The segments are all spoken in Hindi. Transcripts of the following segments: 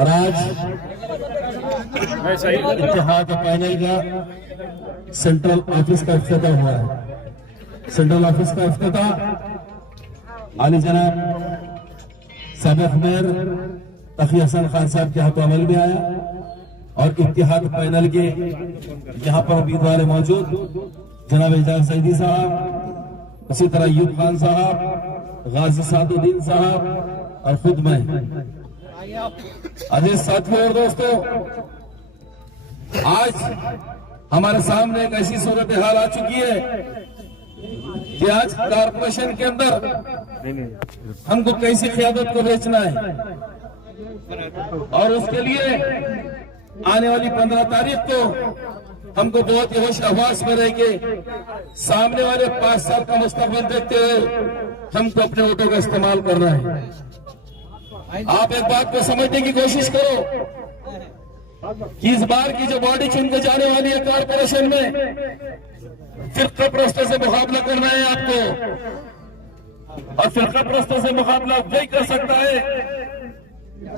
और आज इत्तेहाद पैनल का सेंट्रल ऑफिस का इफ्तिताह हुआ है। सेंट्रल ऑफिस का इफ्तिताह आली जनाब साबिक मेयर तकी हसन खान साहब के हाथों अमल में आया और इत्तेहाद पैनल के यहाँ पर उम्मीदवार मौजूद जनाब एजाज सईदी साहब, उसी तरह अय्यूब खान साहब, गाजी सादुद्दीन साहब और खुद मैं। अजीज साथियों और दोस्तों, आज हमारे सामने एक ऐसी सूरत हाल आ चुकी है कि आज कारपोरेशन के अंदर हमको कैसी क़यादत को बेचना है और उसके लिए आने वाली 15 तारीख को हमको बहुत ही होश हवास में रह के सामने वाले 5 साल का मुस्तकबिल देखते हुए हमको अपने वोटों का इस्तेमाल करना है। आप एक बात को समझने की कोशिश करो कि इस बार की जो बॉडी चुन के जाने वाली है कारपोरेशन में, फिरका प्रस्तों से मुकाबला करना है आपको। और फिरका प्रस्तों से मुकाबला वही कर सकता है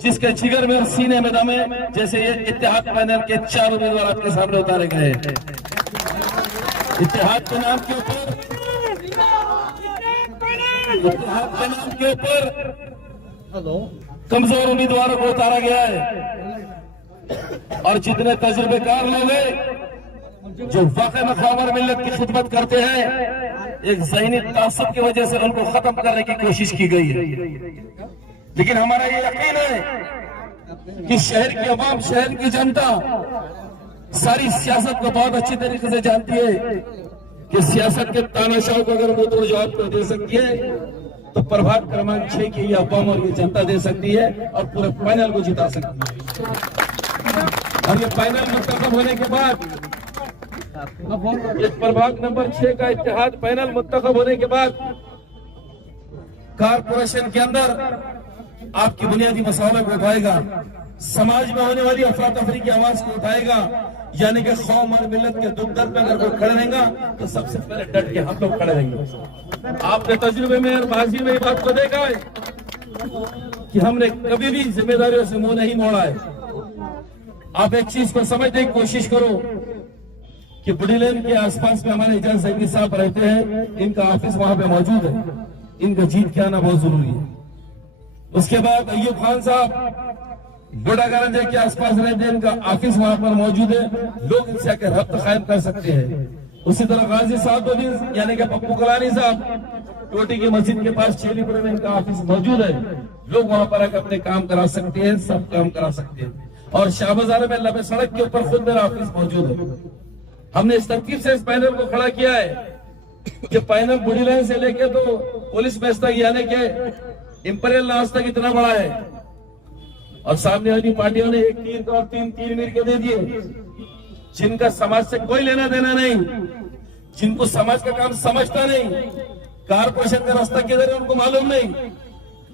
जिसके जिगर में और सीने में दम है, जैसे ये इत्तेहाद पैनल के 4 उम्मीदवार आपके सामने उतारे गए हैं। इत्तेहाद के नाम के ऊपर कमजोर उम्मीदवारों को उतारा गया है और जितने तजुर्बेकार लोग हैं जो वाकई में ख्वाम मिल्लत की खिदमत करते हैं, एक ज़हनी तासुब की वजह से उनको खत्म करने की कोशिश की गई है। लेकिन हमारा ये यकीन है कि शहर की अवाम, शहर की जनता सारी सियासत को बहुत अच्छी तरीके से जानती है कि सियासत के तानाशाह को अगर वो तो जवाब को दे सकती है तो प्रभाग क्रमांक 6 की ये अवाम और ये जनता दे सकती है और पूरे पैनल को जिता सकती है। और ये पैनल मुंतखब होने के बाद, इस प्रभाग नंबर 6 का इत्तेहाद पैनल मुंतखब होने के बाद कारपोरेशन के अंदर आपकी बुनियादी मसालों को उठाएगा, समाज में होने वाली अफरा तफरी की आवाज को उठाएगा, यानी कि कौम और मिल्लत के दुख दर्द पे अगर कोई खड़े रहेगा तो सबसे पहले डट के हम लोग खड़े रहेंगे। आपने तजुर्बे में और बाजी में बात को देखा है कि हमने कभी भी जिम्मेदारियों से मुंह नहीं मोड़ा है। आप एक चीज को समझने की कोशिश करो कि बुढ़ी लेन के आसपास में हमारे एजाज सईदी साहब रहते हैं, इनका ऑफिस वहां पे मौजूद है, इनका जीत के आना बहुत जरूरी है। उसके बाद अय्यूब खान साहब बुढ़ागरंजे के आसपास रहते हैं, इनका ऑफिस वहां पर मौजूद है, लोग इनसे आकर रब्त कायम कर सकते हैं। उसी तरह गाजी सादुद्दीन यानी कि पप्पू कलानी साहब टोटी की मस्जिद के पास छेलीपुर में इनका ऑफिस मौजूद है, लोग वहां पर आकर अपने काम करा सकते हैं, सब काम करा सकते हैं। और शाह बाजार में लंबे सड़क के ऊपर खुद मेरा ऑफिस मौजूद है। हमने इस तरकीब से इस पैनल को खड़ा किया है कि पैनल बुढ़ी लाइन से लेके तो पुलिस बेस तक यानी कि इंपीरियल लॉज तक इतना बड़ा है और सामने वाली पार्टियों ने 1 तीर और 3 तीर मीर के दे दिए, जिनका समाज से कोई लेना देना नहीं, जिनको समाज का काम समझता नहीं, कारपोरेशन का रास्ता किधर है उनको मालूम नहीं।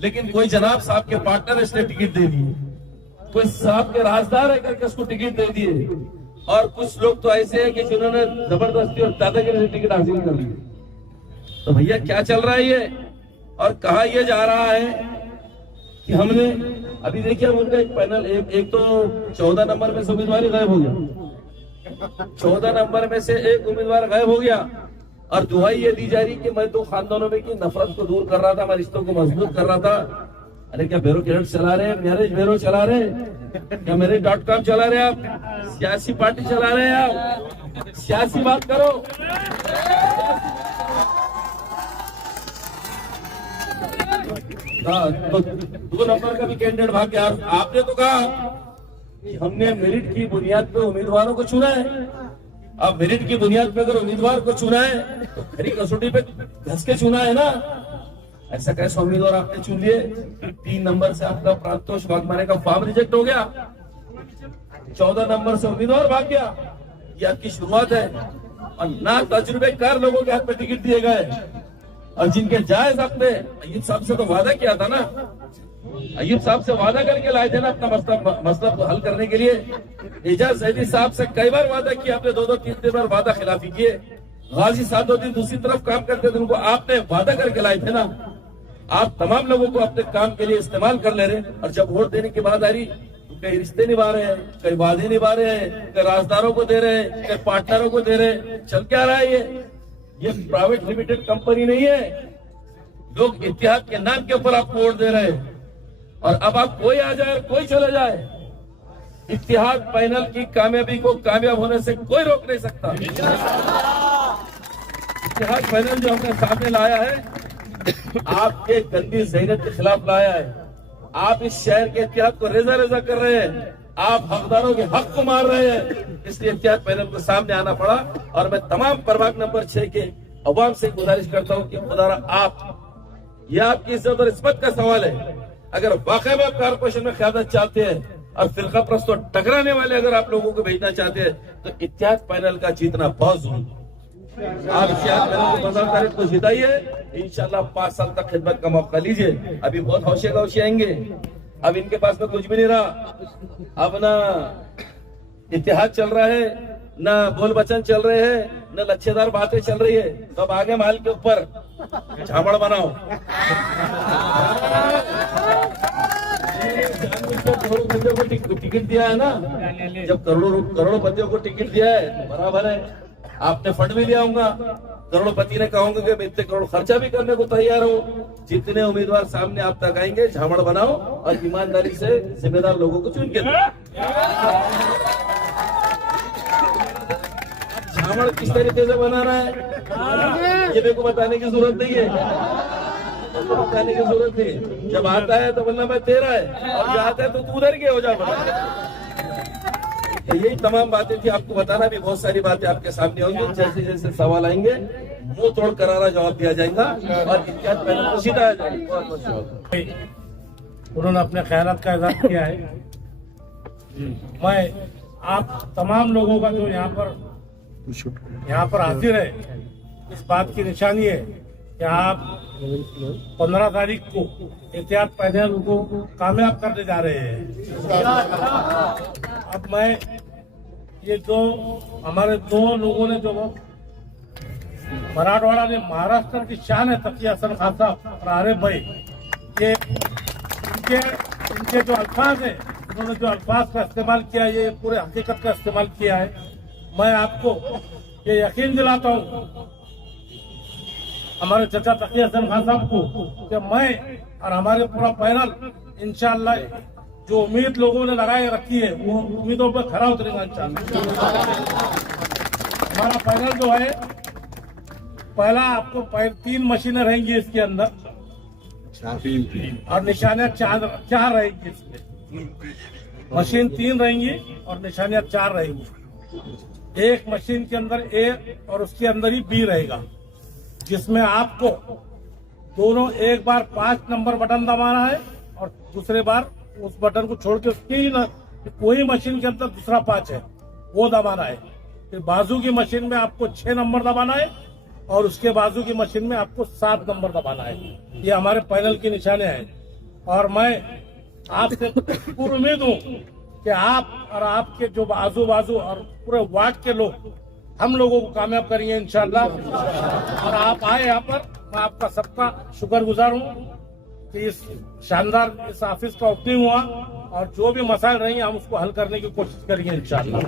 लेकिन कोई जनाब साहब के पार्टनर इसने टिकट दे दिए, कोई साहब के राजदार है करके उसको टिकट दे दिए और कुछ लोग तो ऐसे हैं कि जिन्होंने जबरदस्ती और दादागिरी से टिकट हासिल कर लिए। तो भैया क्या चल रहा है ये और कहा यह जा रहा है कि हमने अभी देखिए उनका एक पैनल एक तो 14 नंबर में से उम्मीदवार गायब हो गया, 14 नंबर में से एक उम्मीदवार गायब हो गया और दुहाई ये दी जा रही कि मैं तो खानदानों में की नफरत को दूर कर रहा था, मैं रिश्तों को मजबूत कर रहा था। अरे क्या ब्यूरो क्रेडिट चला रहे हैं, मैरिज ब्यूरो चला रहे हैं, क्या marriage.com चला रहे हैं आप, सियासी पार्टी चला रहे हैं आप, सियासी बात करो। तो 2 नंबर का भी कैंडिडेट भाग गया। आपने तो कहा कि हमने मेरिट की बुनियाद पे उम्मीदवारों को चुना है। अब मेरिट की बुनियाद पे अगर उम्मीदवार को चुना है तो खरी कसौटी पे घस के चुना है ना। ऐसा कैसा उम्मीदवार आपने चुन लिए? 3 नंबर से आपका प्रांतोष वाघमारे का फॉर्म रिजेक्ट हो गया, 14 नंबर से उम्मीदवार भाग गया। ये आपकी शुरुआत है और ना तजुर्बेकार लोगों के हाथ में टिकट दिए गए और जिनके जायज आपने अय्यूब साहब से तो वादा किया था ना, अय्यूब साहब से वादा करके लाए थे ना अपना मसला हल करने के लिए। एजाज सईदी साहब से कई बार वादा किया आपने, 2-2, 3-3 बार वादा खिलाफी किए। गाजी सादुद्दीन दूसरी तरफ काम करते थे, उनको आपने वादा करके लाए थे ना। आप तमाम लोगों को अपने काम के लिए इस्तेमाल कर ले रहे और जब वोट देने की बात आ रही कई रिश्ते निभा रहे हैं, कई वादे निभा रहे हैं, कई राजदारों को दे रहे हैं, कई पार्टनरों को दे रहे हैं। चल क्या रहा है ये प्राइवेट लिमिटेड कंपनी नहीं है। लोग इत्तेहाद के नाम के ऊपर आपको वोट दे रहे हैं, और अब आप कोई आ जाए कोई चले जाए, इत्तेहाद पैनल की कामयाबी को कामयाब होने से कोई रोक नहीं सकता। इत्तेहाद पैनल जो हमने सामने लाया है, आपके गंदी ज़हनियत के खिलाफ लाया है। आप इस शहर के इत्तेहाद को रेजा रेजा कर रहे हैं, आप हकदारों के हक को मार रहे हैं, इसलिए इत्तेहाद पैनल को सामने आना पड़ा। और मैं तमाम प्रभाग नंबर 6 के अवाम से गुजारिश करता हूं कि खुदारा यह आपकी इज्जत और इस्मत का सवाल है। अगर वाकई में आप कारपोरेशन में क़यादत चाहते हैं और फिरका प्रस्त टकराने वाले अगर आप लोगों को भेजना चाहते हैं, तो इत्तेहाद पैनल का जीतना बहुत जरूरी है। आप इत्तेहाद पैनल को 15 तारीख को जिताइए, इंशाल्लाह 5 साल तक खिदमत का मौका लीजिए। अभी बहुत हौशे गौशे आएंगे, अब इनके पास में कुछ भी नहीं रहा। अब ना इत्तेहाद चल रहा है, न बोल बचन चल रहे हैं, न लच्छेदार बातें चल रही है। तो अब आगे माल के ऊपर झामड़ बनाओ। करोड़ों बंदियों को टिकट दिया है ना, जब करोड़ों बंदियों को टिकट दिया है तो बराबर है। आपने फंड भी लिया होगा, करोड़पति ने कहोगे कि मैं इतने करोड़ खर्चा भी करने को तैयार हूँ। जितने उम्मीदवार सामने आप तक आएंगे, झामड़ बनाओ और ईमानदारी से जिम्मेदार लोगों को चुन के दो। झामड़ किस तरीके से बनाना है ये मेरे को बताने की जरूरत नहीं है, बताने की जरूरत नहीं। जब आता है तो बोलना मैं तेरा है, और जब आता है तो तू उधर के हो जा। यही तमाम बातें थी, आपको बताना भी बहुत सारी बातें आपके सामने होंगी। जैसे जैसे सवाल आएंगे मुंह तोड़ करारा जवाब दिया जाएगा और इत्तेहाद पैनल को सीधा आ जाएगा। उन्होंने अपने ख्यालात का इज़हार किया है। मैं आप तमाम लोगों का जो यहाँ पर हाजिर है, इस बात की निशानी है कि आप 15 तारीख को इत्तेहाद पैनल को कामयाब करने जा रहे हैं। अब मैं ये जो हमारे 2 लोगों ने जो मराठवाड़ा ने महाराष्ट्र की शान है, तकिया हसन खान साहब और आरिफ भाई, ये इनके जो अल्फाज है, उन्होंने जो अल्फाज का इस्तेमाल किया, ये पूरे हकीकत का इस्तेमाल किया है। मैं आपको ये यकीन दिलाता हूँ हमारे चचा तकिया हसन खान साहब को कि मैं और हमारे पूरा पैनल इंशाअल्लाह जो उम्मीद लोगों ने लगाए रखी है वो उम्मीदों पर खरा उतरेगा इंशाअल्लाह। हमारा पैनल जो है, पहला आपको 3 मशीनें रहेंगी इसके अंदर और निशानियां 4 रहेंगी। इसमें मशीन 3 रहेंगी और निशानियां 4 रहेंगी। एक मशीन के अंदर ए और उसके अंदर ही बी रहेगा, जिसमें आपको दोनों एक बार 5 नंबर बटन दबाना है और दूसरे बार उस बटन को छोड़ के उसकी कोई मशीन के अंदर दूसरा 5 है वो दबाना है। फिर बाजू की मशीन में आपको 6 नंबर दबाना है और उसके बाजू की मशीन में आपको 7 नंबर दबाना है। ये हमारे पैनल की निशानियां हैं और मैं आपसे पूरी उम्मीद हूँ कि आप और आपके जो आजू बाजू और पूरे वार्ड के लोग हम लोगों को कामयाब करेंगे इंशाअल्लाह। और आप आए यहाँ पर, मैं आपका सबका शुक्रगुजार हूँ कि इस शानदार इस ऑफिस का ओपनिंग हुआ और जो भी मसाइल रहेंगे हम उसको हल करने की कोशिश करेंगे इंशाअल्लाह।